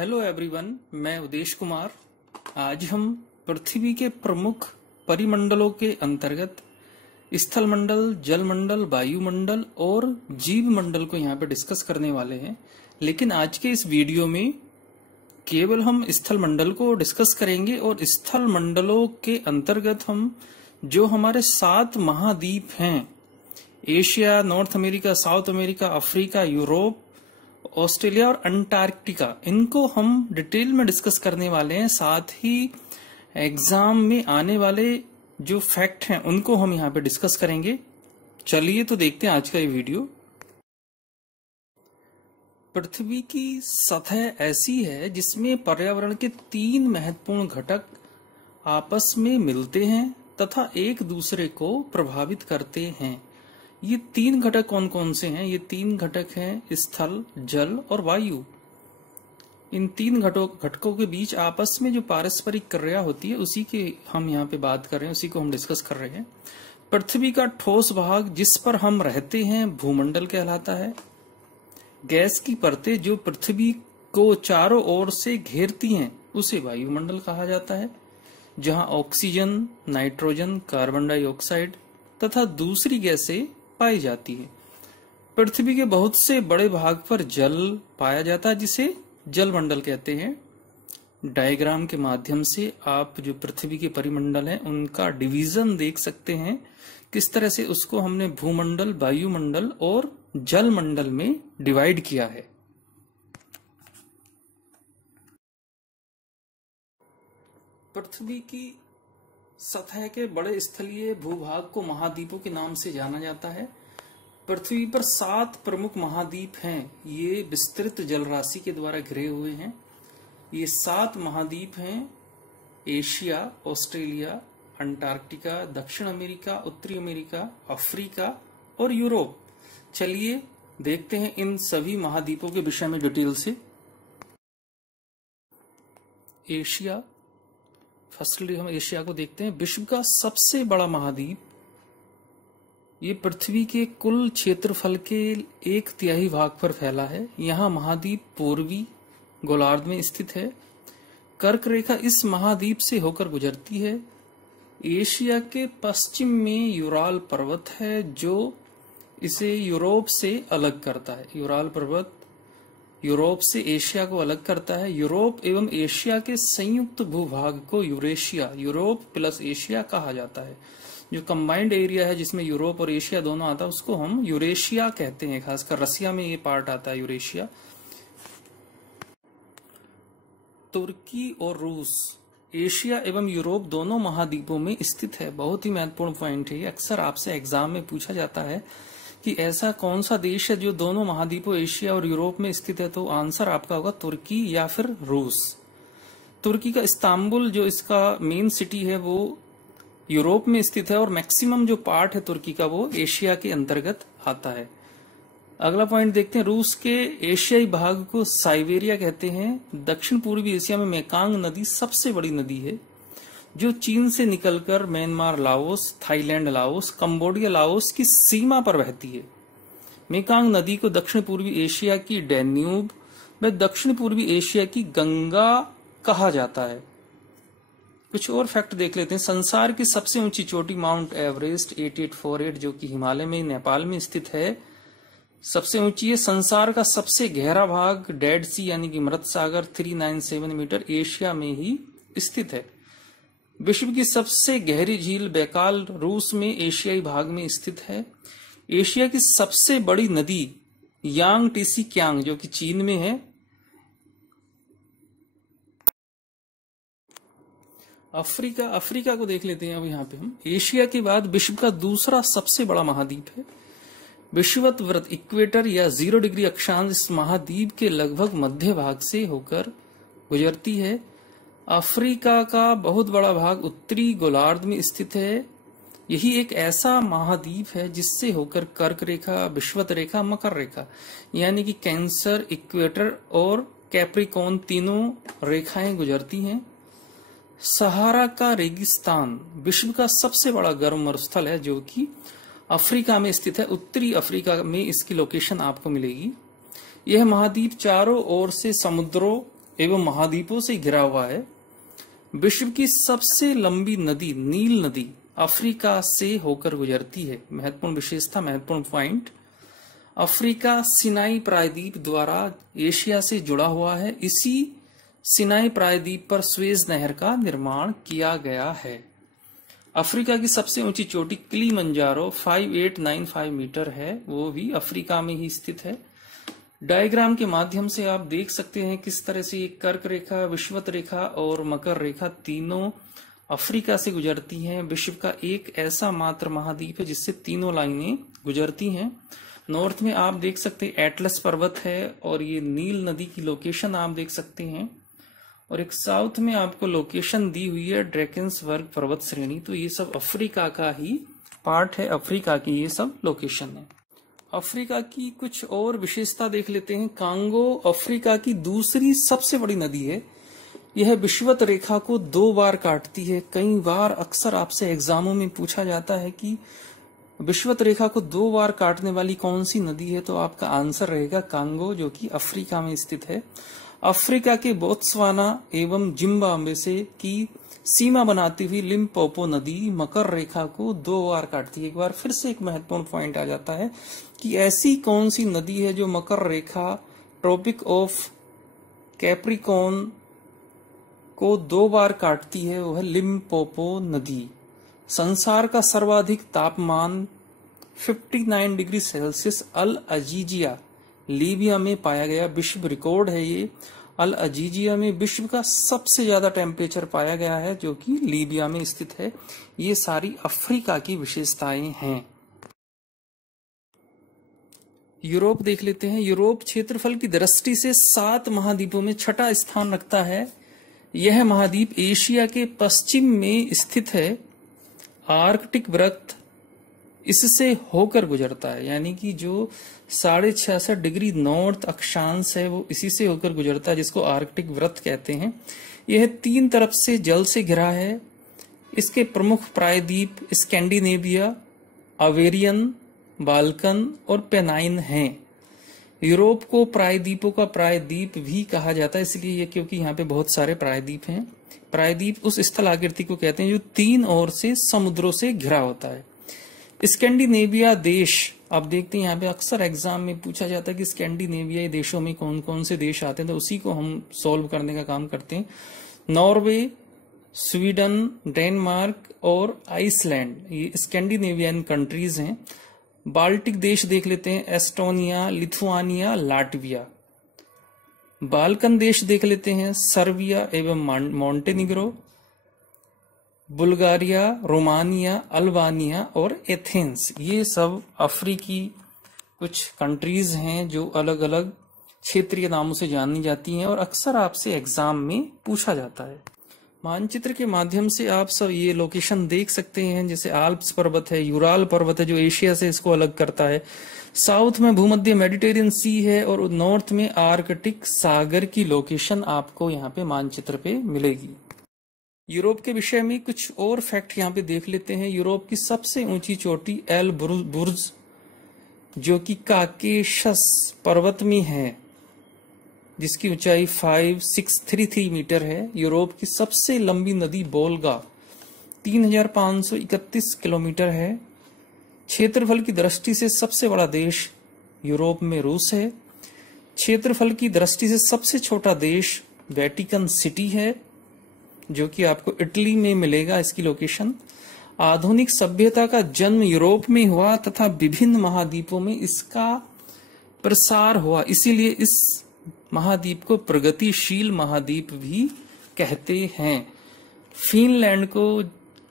Hello everyone, मैं उदेश कुमार। आज हम पृथ्वी के प्रमुख परिमंडलों के अंतर्गत स्थल मंडल, जल मंडल, वायुमंडल और जीव मंडल को यहाँ पे डिस्कस करने वाले हैं। लेकिन आज के इस वीडियो में केवल हम स्थल मंडल को डिस्कस करेंगे और स्थल मंडलों के अंतर्गत हम जो हमारे 7 महाद्वीप हैं, Asia, north America, south America, Africa, Europe, Australia और अंटार्कटिका, इनको हम डिटेल में डिस्कस करने वाले हैं। साथ ही एग्जाम में आने वाले जो फैक्ट हैं उनको हम यहाँ पे डिस्कस करेंगे। चलिए तो देखते हैं आज का ये वीडियो। पृथ्वी की सतह ऐसी है जिसमें पर्यावरण के 3 महत्वपूर्ण घटक आपस में मिलते हैं तथा एक दूसरे को प्रभावित करते हैं। ये 3 घटक कौन कौन से हैं? ये 3 घटक हैं स्थल, जल और वायु। इन 3 घटकों के बीच आपस में जो पारस्परिक क्रिया होती है उसी की हम यहाँ पे बात कर रहे हैं, उसी को हम डिस्कस कर रहे हैं। पृथ्वी का ठोस भाग जिस पर हम रहते हैं भूमंडल कहलाता है। गैस की परतें जो पृथ्वी को चारों ओर से घेरती हैं उसे वायुमंडल कहा जाता है, जहां ऑक्सीजन, नाइट्रोजन, कार्बन डाइऑक्साइड तथा दूसरी गैसें पाई जाती है। पृथ्वी के बहुत से बड़े भाग पर जल पाया जाता है जिसे जलमंडल कहते हैं। डायग्राम के माध्यम से आप जो पृथ्वी के परिमंडल हैं उनका डिवीजन देख सकते हैं, किस तरह से उसको हमने भूमंडल, वायुमंडल और जलमंडल में डिवाइड किया है। पृथ्वी की सतह के बड़े स्थलीय भूभाग को महाद्वीपों के नाम से जाना जाता है। पृथ्वी पर 7 प्रमुख महाद्वीप हैं। ये विस्तृत जल राशि के द्वारा घिरे हुए हैं। ये 7 महाद्वीप हैं: एशिया, ऑस्ट्रेलिया, अंटार्कटिका, दक्षिण अमेरिका, उत्तरी अमेरिका, अफ्रीका और यूरोप। चलिए देखते हैं इन सभी महाद्वीपों के विषय में डिटेल से। एशिया, फर्स्टली हम एशिया को देखते हैं। विश्व का सबसे बड़ा महाद्वीप, ये पृथ्वी के कुल क्षेत्रफल के 1/3 भाग पर फैला है। यहाँ महाद्वीप पूर्वी गोलार्ध में स्थित है। कर्क रेखा इस महाद्वीप से होकर गुजरती है। एशिया के पश्चिम में यूराल पर्वत है जो इसे यूरोप से अलग करता है। यूराल पर्वत यूरोप से एशिया को अलग करता है। यूरोप एवं एशिया के संयुक्त भूभाग को यूरेशिया, यूरोप प्लस एशिया कहा जाता है। जो कंबाइंड एरिया है जिसमें यूरोप और एशिया दोनों आता है उसको हम यूरेशिया कहते हैं। खासकर रसिया में ये पार्ट आता है, यूरेशिया। तुर्की और रूस एशिया एवं यूरोप दोनों महाद्वीपों में स्थित है। बहुत ही महत्वपूर्ण पॉइंट है। अक्सर आपसे एग्जाम में पूछा जाता है कि ऐसा कौन सा देश है जो दोनों महाद्वीपों एशिया और यूरोप में स्थित है, तो आंसर आपका होगा तुर्की या फिर रूस। तुर्की का इस्तांबुल जो इसका मेन सिटी है वो यूरोप में स्थित है और मैक्सिमम जो पार्ट है तुर्की का वो एशिया के अंतर्गत आता है। अगला पॉइंट देखते हैं। रूस के एशियाई भाग को साइबेरिया कहते हैं। दक्षिण पूर्वी एशिया में मेकांग नदी सबसे बड़ी नदी है जो चीन से निकलकर Myanmar, Laos, Thailand, Laos, Cambodia, Laos की सीमा पर बहती है। मेकांग नदी को दक्षिण पूर्वी एशिया की डैन्यूब व दक्षिण पूर्वी एशिया की गंगा कहा जाता है। कुछ और फैक्ट देख लेते हैं। संसार की सबसे ऊंची चोटी माउंट एवरेस्ट 8848 जो कि हिमालय में, नेपाल में स्थित है, सबसे ऊंची है। संसार का सबसे गहरा भाग डेड सी यानी कि मृत सागर 397 मीटर एशिया में ही स्थित है। विश्व की सबसे गहरी झील बैकाल रूस में एशियाई भाग में स्थित है। एशिया की सबसे बड़ी नदी यांग टीसी क्यांग जो कि चीन में है। अफ्रीका को देख लेते हैं। अब यहाँ पे हम एशिया के बाद विश्व का दूसरा सबसे बड़ा महाद्वीप है। विषुवत वृत्त इक्वेटर या 0 डिग्री अक्षांश इस महाद्वीप के लगभग मध्य भाग से होकर गुजरती है। अफ्रीका का बहुत बड़ा भाग उत्तरी गोलार्ध में स्थित है। यही एक ऐसा महाद्वीप है जिससे होकर कर्क रेखा, विषुवत रेखा, मकर रेखा यानी कि कैंसर, इक्वेटर और कैप्रिकॉर्न तीनों रेखाएं गुजरती हैं। सहारा का रेगिस्तान विश्व का सबसे बड़ा गर्म मरुस्थल है जो कि अफ्रीका में स्थित है। उत्तरी अफ्रीका में इसकी लोकेशन आपको मिलेगी। यह महाद्वीप चारों ओर से समुद्रों एवं महाद्वीपों से घिरा हुआ है। विश्व की सबसे लंबी नदी नील नदी अफ्रीका से होकर गुजरती है। महत्वपूर्ण विशेषता, महत्वपूर्ण पॉइंट, अफ्रीका सिनाई प्रायद्वीप द्वारा एशिया से जुड़ा हुआ है। इसी सिनाई प्रायद्वीप पर स्वेज नहर का निर्माण किया गया है। अफ्रीका की सबसे ऊंची चोटी किलिमंजारो 5895 मीटर है, वो भी अफ्रीका में ही स्थित है। डायग्राम के माध्यम से आप देख सकते हैं किस तरह से एक कर्क रेखा, विषुवत रेखा और मकर रेखा तीनों अफ्रीका से गुजरती हैं। विश्व का एक ऐसा मात्र महाद्वीप है जिससे तीनों लाइनें गुजरती हैं। नॉर्थ में आप देख सकते हैं एटलस पर्वत है और ये नील नदी की लोकेशन आप देख सकते हैं, और एक साउथ में आपको लोकेशन दी हुई है ड्रैकेंसबर्ग पर्वत श्रेणी। तो ये सब अफ्रीका का ही पार्ट है, अफ्रीका की ये सब लोकेशन है। अफ्रीका की कुछ और विशेषता देख लेते हैं। कांगो अफ्रीका की दूसरी सबसे बड़ी नदी है। यह विषुवत रेखा को 2 बार काटती है। कई बार अक्सर आपसे एग्जामों में पूछा जाता है कि विषुवत रेखा को 2 बार काटने वाली कौन सी नदी है, तो आपका आंसर रहेगा कांगो, जो कि अफ्रीका में स्थित है। अफ्रीका के बोत्सवाना एवं जिम्बाब्वे से की सीमा बनाती हुई लिम्पोपो नदी मकर रेखा को 2 बार काटती है। एक बार फिर से एक महत्वपूर्ण पॉइंट आ जाता है कि ऐसी कौन सी नदी है जो मकर रेखा ट्रॉपिक ऑफ कैप्रिकॉर्न को 2 बार काटती है, वह लिम्पोपो नदी। संसार का सर्वाधिक तापमान 59 डिग्री सेल्सियस अल अजीजिया लीबिया में पाया गया। विश्व रिकॉर्ड है ये। अल अजीजिया में विश्व का सबसे ज्यादा टेम्परेचर पाया गया है, जो कि लीबिया में स्थित है। ये सारी अफ्रीका की विशेषताएं हैं। यूरोप देख लेते हैं। यूरोप क्षेत्रफल की दृष्टि से 7 महाद्वीपों में 6ठा स्थान रखता है। यह महाद्वीप एशिया के पश्चिम में स्थित है। आर्कटिक वृत्त इससे होकर गुजरता है, यानी कि जो 66.5 डिग्री नॉर्थ अक्षांश है वो इसी से होकर गुजरता है, जिसको आर्कटिक वृत्त कहते हैं। यह 3 तरफ से जल से घिरा है। इसके प्रमुख प्रायद्वीप स्कैंडिनेविया, अवेरियन, बाल्कन और पेनाइन हैं। यूरोप को प्रायद्वीपों का प्रायद्वीप भी कहा जाता है, इसलिए ये क्योंकि यहाँ पे बहुत सारे प्रायद्वीप हैं। प्रायद्वीप उस स्थल आकृति को कहते हैं जो 3 ओर से समुद्रों से घिरा होता है। स्कैंडिनेविया देश, आप देखते हैं यहाँ पे अक्सर एग्जाम में पूछा जाता है कि स्कैंडिनेवियाई देशों में कौन कौन से देश आते हैं, तो उसी को हम सॉल्व करने का काम करते हैं। नॉर्वे, स्वीडन, डेनमार्क और आइसलैंड, ये स्कैंडिनेवियन कंट्रीज हैं। बाल्टिक देश देख लेते हैं, एस्टोनिया, लिथुआनिया, लाटविया। बाल्कन देश देख लेते हैं, सर्बिया एवं मॉन्टेनिग्रो, बुल्गारिया, रोमानिया, अल्बानिया और एथेंस। ये सब अफ्रीकी कुछ कंट्रीज हैं जो अलग अलग क्षेत्रीय नामों से जानी जाती हैं और अक्सर आपसे एग्जाम में पूछा जाता है। मानचित्र के माध्यम से आप सब ये लोकेशन देख सकते हैं, जैसे आल्प्स पर्वत है, यूराल पर्वत है जो एशिया से इसको अलग करता है। साउथ में भूमध्य मेडिटेरियन सी है और नॉर्थ में आर्कटिक सागर की लोकेशन आपको यहाँ पे मानचित्र पे मिलेगी। यूरोप के विषय में कुछ और फैक्ट यहाँ पे देख लेते हैं। यूरोप की सबसे ऊंची चोटी एल बुर्ज जो कि काकेशस पर्वत में है, जिसकी ऊंचाई 5633 मीटर है। यूरोप की सबसे लंबी नदी बोल्गा 3531 किलोमीटर है। क्षेत्रफल की दृष्टि से सबसे बड़ा देश यूरोप में रूस है। क्षेत्रफल की दृष्टि से सबसे छोटा देश वेटिकन सिटी है, जो कि आपको इटली में मिलेगा इसकी लोकेशन। आधुनिक सभ्यता का जन्म यूरोप में हुआ तथा विभिन्न महाद्वीपों में इसका प्रसार हुआ, इसीलिए इस महाद्वीप को प्रगतिशील महाद्वीप भी कहते हैं। फिनलैंड को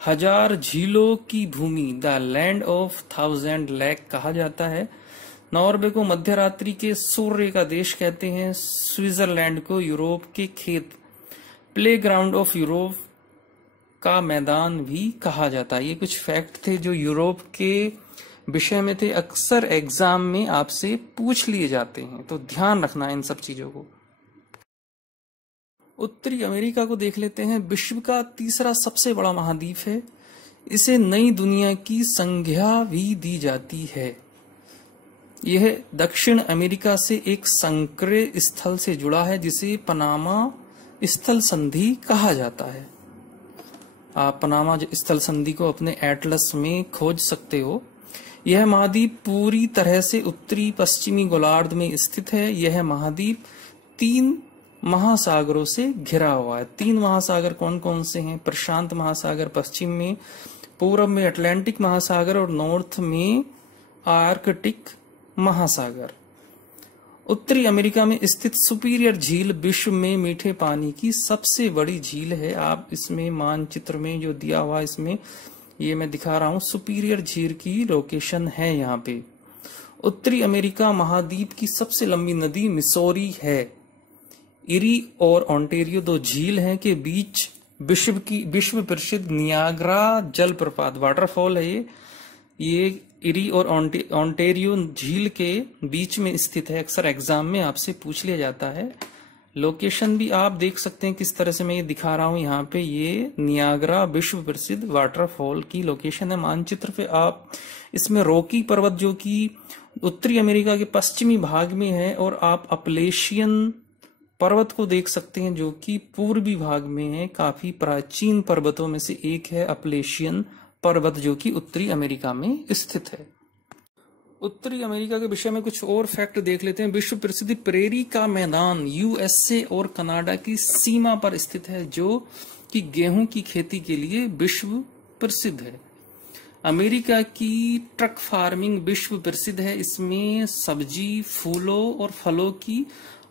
1000 झीलों की भूमि, द लैंड ऑफ 1000 लेक कहा जाता है। नॉर्वे को मध्यरात्रि के सूर्य का देश कहते हैं। स्विट्जरलैंड को यूरोप के खेत, प्लेग्राउंड ऑफ यूरोप का मैदान भी कहा जाता है। ये कुछ फैक्ट थे जो यूरोप के विषय में थे, अक्सर एग्जाम में आपसे पूछ लिए जाते हैं, तो ध्यान रखना इन सब चीजों को। उत्तरी अमेरिका को देख लेते हैं। विश्व का तीसरा सबसे बड़ा महाद्वीप है। इसे नई दुनिया की संज्ञा भी दी जाती है। यह दक्षिण अमेरिका से एक संक्रांत स्थल से जुड़ा है जिसे पनामा स्थल संधि कहा जाता है। आप पनामा स्थल संधि को अपने एटलस में खोज सकते हो। यह महाद्वीप पूरी तरह से उत्तरी पश्चिमी गोलार्ध में स्थित है। यह महाद्वीप 3 महासागरों से घिरा हुआ है। 3 महासागर कौन कौन से हैं? प्रशांत महासागर पश्चिम में, पूर्व में अटलांटिक महासागर और नॉर्थ में आर्कटिक महासागर। उत्तरी अमेरिका में स्थित सुपीरियर झील विश्व में मीठे पानी की सबसे बड़ी झील है। आप इसमें मानचित्र में जो दिया हुआ इसमें ये मैं दिखा रहा हूं, सुपीरियर झील की लोकेशन है यहाँ पे। उत्तरी अमेरिका महाद्वीप की सबसे लंबी नदी मिसौरी है। इरी और ओंटारियो 2 झील हैं के बीच विश्व प्रसिद्ध नियाग्रा जलप्रपात वाटरफॉल है। ये इरी और ओंटारियो झील के बीच में स्थित है। अक्सर एग्जाम में आपसे पूछ लिया जाता है। लोकेशन भी आप देख सकते हैं किस तरह से मैं ये दिखा रहा हूं यहाँ पे। ये नियाग्रा विश्व प्रसिद्ध वाटरफॉल की लोकेशन है। मानचित्र पे आप इसमें रॉकी पर्वत जो कि उत्तरी अमेरिका के पश्चिमी भाग में है, और आप अपलेशियन पर्वत को देख सकते हैं जो कि पूर्वी भाग में है। काफी प्राचीन पर्वतों में से एक है अपलेशियन पर्वत जो कि उत्तरी अमेरिका में स्थित है। उत्तरी अमेरिका के विषय में कुछ और फैक्ट देख लेते हैं। विश्व प्रसिद्ध प्रेरी का मैदान यूएसए और कनाडा की सीमा पर स्थित है जो कि गेहूं की खेती के लिए विश्व प्रसिद्ध है। अमेरिका की ट्रक फार्मिंग विश्व प्रसिद्ध है। इसमें सब्जी, फूलों और फलों की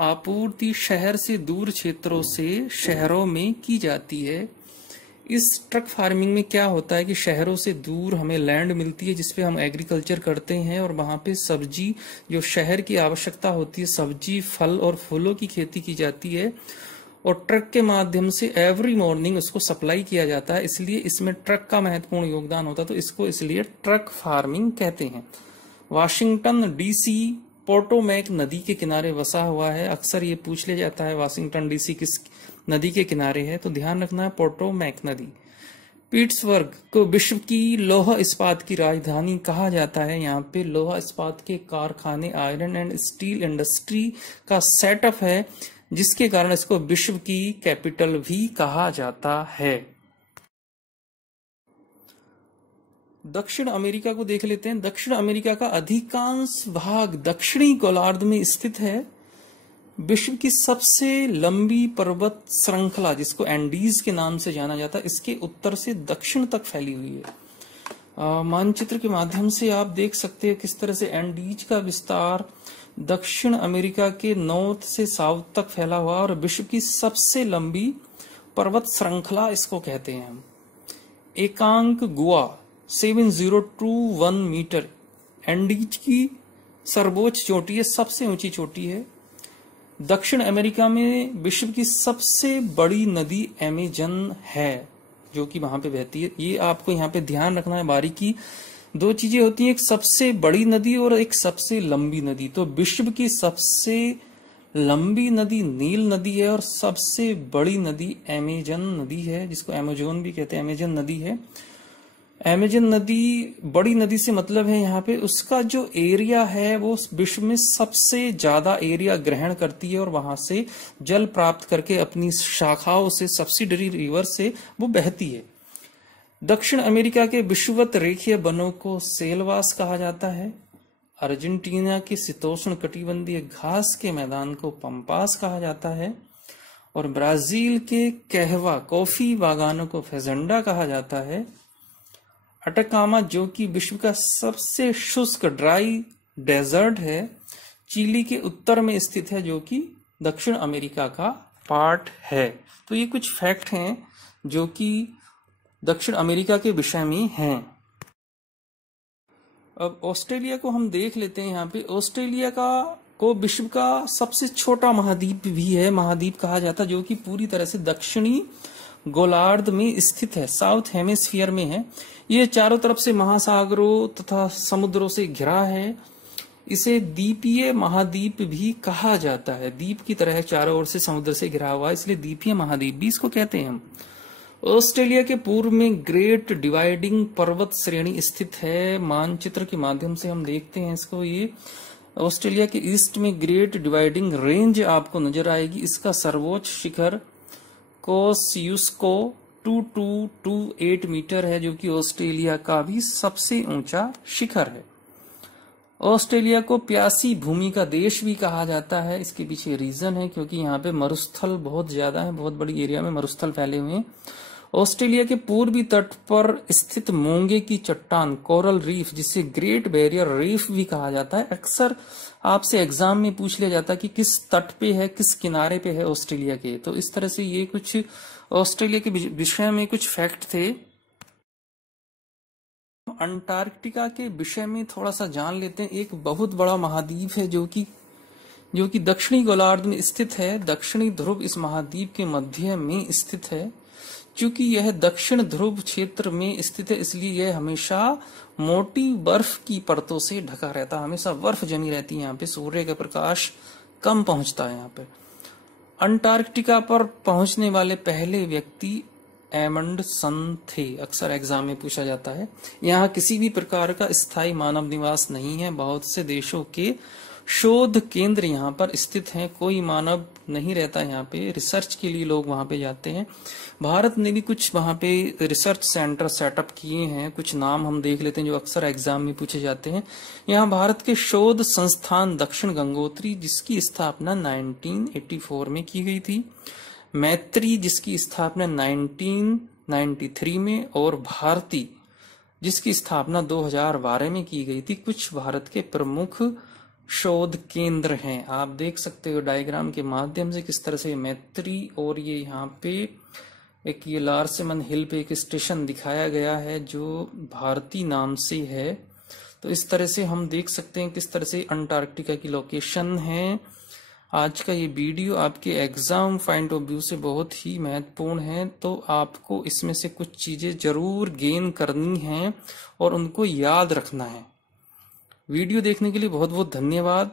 आपूर्ति शहर से दूर क्षेत्रों से शहरों में की जाती है। इस ट्रक फार्मिंग में क्या होता है कि शहरों से दूर हमें लैंड मिलती है जिसपे हम एग्रीकल्चर करते हैं, और वहां पे सब्जी जो शहर की आवश्यकता होती है, सब्जी, फल और फूलों की खेती की जाती है, और ट्रक के माध्यम से एवरी मॉर्निंग उसको सप्लाई किया जाता है। इसलिए इसमें ट्रक का महत्वपूर्ण योगदान होता है, तो इसको इसलिए ट्रक फार्मिंग कहते हैं। वाशिंगटन डीसी पोटोमैक नदी के किनारे बसा हुआ है। अक्सर ये पूछ लिया जाता है वाशिंगटन डीसी किस नदी के किनारे है, तो ध्यान रखना है पोटोमैक नदी। पिट्सबर्ग को विश्व की लौह इस्पात की राजधानी कहा जाता है। यहाँ पे लौह इस्पात के कारखाने, आयरन एंड स्टील इंडस्ट्री का सेटअप है, जिसके कारण इसको विश्व की कैपिटल भी कहा जाता है। दक्षिण अमेरिका को देख लेते हैं। दक्षिण अमेरिका का अधिकांश भाग दक्षिणी गोलार्ध में स्थित है। विश्व की सबसे लंबी पर्वत श्रृंखला जिसको एंडीज के नाम से जाना जाता है, इसके उत्तर से दक्षिण तक फैली हुई है। मानचित्र के माध्यम से आप देख सकते हैं किस तरह से एंडीज का विस्तार दक्षिण अमेरिका के नॉर्थ से साउथ तक फैला हुआ, और विश्व की सबसे लंबी पर्वत श्रृंखला इसको कहते हैं हम। एकांक गुआ 7021 मीटर एंडीज की सर्वोच्च चोटी है, सबसे ऊंची चोटी है। दक्षिण अमेरिका में विश्व की सबसे बड़ी नदी अमेजन है जो कि वहां पे बहती है। ये आपको यहाँ पे ध्यान रखना है बारीकी। 2 चीजें होती हैं, एक सबसे बड़ी नदी और एक सबसे लंबी नदी। तो विश्व की सबसे लंबी नदी नील नदी है और सबसे बड़ी नदी अमेजन नदी है, जिसको अमेजोन भी कहते हैं। अमेजन नदी है। अमेजन नदी बड़ी नदी से मतलब है यहाँ पे उसका जो एरिया है वो विश्व में सबसे ज्यादा एरिया ग्रहण करती है, और वहां से जल प्राप्त करके अपनी शाखाओं से, सब्सिडरी रिवर से वो बहती है। दक्षिण अमेरिका के विषुवत रेखीय वनों को सेलवास कहा जाता है। अर्जेंटीना के शीतोष्ण कटिबंधीय घास के मैदान को पंपास कहा जाता है, और ब्राजील के कहवा कॉफी बागानों को फेजेंडा कहा जाता है। अटकामा जो कि विश्व का सबसे शुष्क ड्राई डेजर्ट है, चिली के उत्तर में स्थित है, जो कि दक्षिण अमेरिका का पार्ट है। तो ये कुछ फैक्ट हैं जो कि दक्षिण अमेरिका के विषय में हैं। अब ऑस्ट्रेलिया को हम देख लेते हैं। यहाँ पे ऑस्ट्रेलिया को विश्व का सबसे छोटा महाद्वीप भी है, महाद्वीप कहा जाता है, जो कि पूरी तरह से दक्षिणी गोलार्ध में स्थित है, साउथ हेमिस्फीयर में है। ये चारों तरफ से महासागरों तथा समुद्रों से घिरा है। इसे द्वीपीय महाद्वीप भी कहा जाता है। द्वीप की तरह चारों ओर से समुद्र से घिरा हुआ है, इसलिए द्वीपीय महाद्वीप भी इसको कहते हैं हम। ऑस्ट्रेलिया के पूर्व में ग्रेट डिवाइडिंग पर्वत श्रेणी स्थित है। मानचित्र के माध्यम से हम देखते हैं इसको। ये ऑस्ट्रेलिया के ईस्ट में ग्रेट डिवाइडिंग रेंज आपको नजर आएगी। इसका सर्वोच्च शिखर कोसियुस्को 2228 मीटर है, जो कि ऑस्ट्रेलिया का भी सबसे ऊंचा शिखर है। ऑस्ट्रेलिया को प्यासी भूमि का देश भी कहा जाता है। इसके पीछे रीजन है क्योंकि यहाँ पे मरुस्थल बहुत ज्यादा है, बहुत बड़ी एरिया में मरुस्थल फैले हुए हैं। ऑस्ट्रेलिया के पूर्वी तट पर स्थित मोंगे की चट्टान कोरल रीफ, जिसे ग्रेट बैरियर रीफ भी कहा जाता है, अक्सर आपसे एग्जाम में पूछ लिया जाता है कि किस तट पे है, किस किनारे पे है ऑस्ट्रेलिया के। तो इस तरह से ये कुछ ऑस्ट्रेलिया के विषय में कुछ फैक्ट थे। अंटार्कटिका के विषय में थोड़ा सा जान लेते हैं। एक बहुत बड़ा महाद्वीप है जो कि दक्षिणी गोलार्ध में स्थित है। दक्षिणी ध्रुव इस महाद्वीप के मध्य में स्थित है। चूंकि यह दक्षिण ध्रुव क्षेत्र में स्थित है, इसलिए यह हमेशा मोटी बर्फ की परतों से ढका रहता है। हमेशा बर्फ जमी रहती है यहाँ पे, सूर्य का प्रकाश कम पहुंचता है यहाँ पे। अंटार्कटिका पर पहुंचने वाले पहले व्यक्ति एमंडसन थे, अक्सर एग्जाम में पूछा जाता है। यहाँ किसी भी प्रकार का स्थायी मानव निवास नहीं है। बहुत से देशों के शोध केंद्र यहाँ पर स्थित हैं। कोई मानव नहीं रहता यहाँ पे, रिसर्च के लिए लोग वहां पे जाते हैं। भारत ने भी कुछ वहां पे रिसर्च सेंटर सेटअप किए हैं। कुछ नाम हम देख लेते हैं जो अक्सर एग्जाम में पूछे जाते हैं। यहाँ भारत के शोध संस्थान दक्षिण गंगोत्री, जिसकी स्थापना 1984 में की गई थी। मैत्री, जिसकी स्थापना 1993 में, और भारती, जिसकी स्थापना 2012 में की गई थी, कुछ भारत के प्रमुख शोध केंद्र हैं। आप देख सकते हो डायग्राम के माध्यम से किस तरह से मैत्री, और ये यहाँ पे एक ये लार्सेमन हिल पे एक स्टेशन दिखाया गया है जो भारती नाम से है। तो इस तरह से हम देख सकते हैं किस तरह से अंटार्कटिका की लोकेशन है। आज का ये वीडियो आपके एग्जाम पॉइंट ऑफ व्यू से बहुत ही महत्वपूर्ण है, तो आपको इसमें से कुछ चीजें जरूर गेन करनी है और उनको याद रखना है। वीडियो देखने के लिए बहुत बहुत धन्यवाद।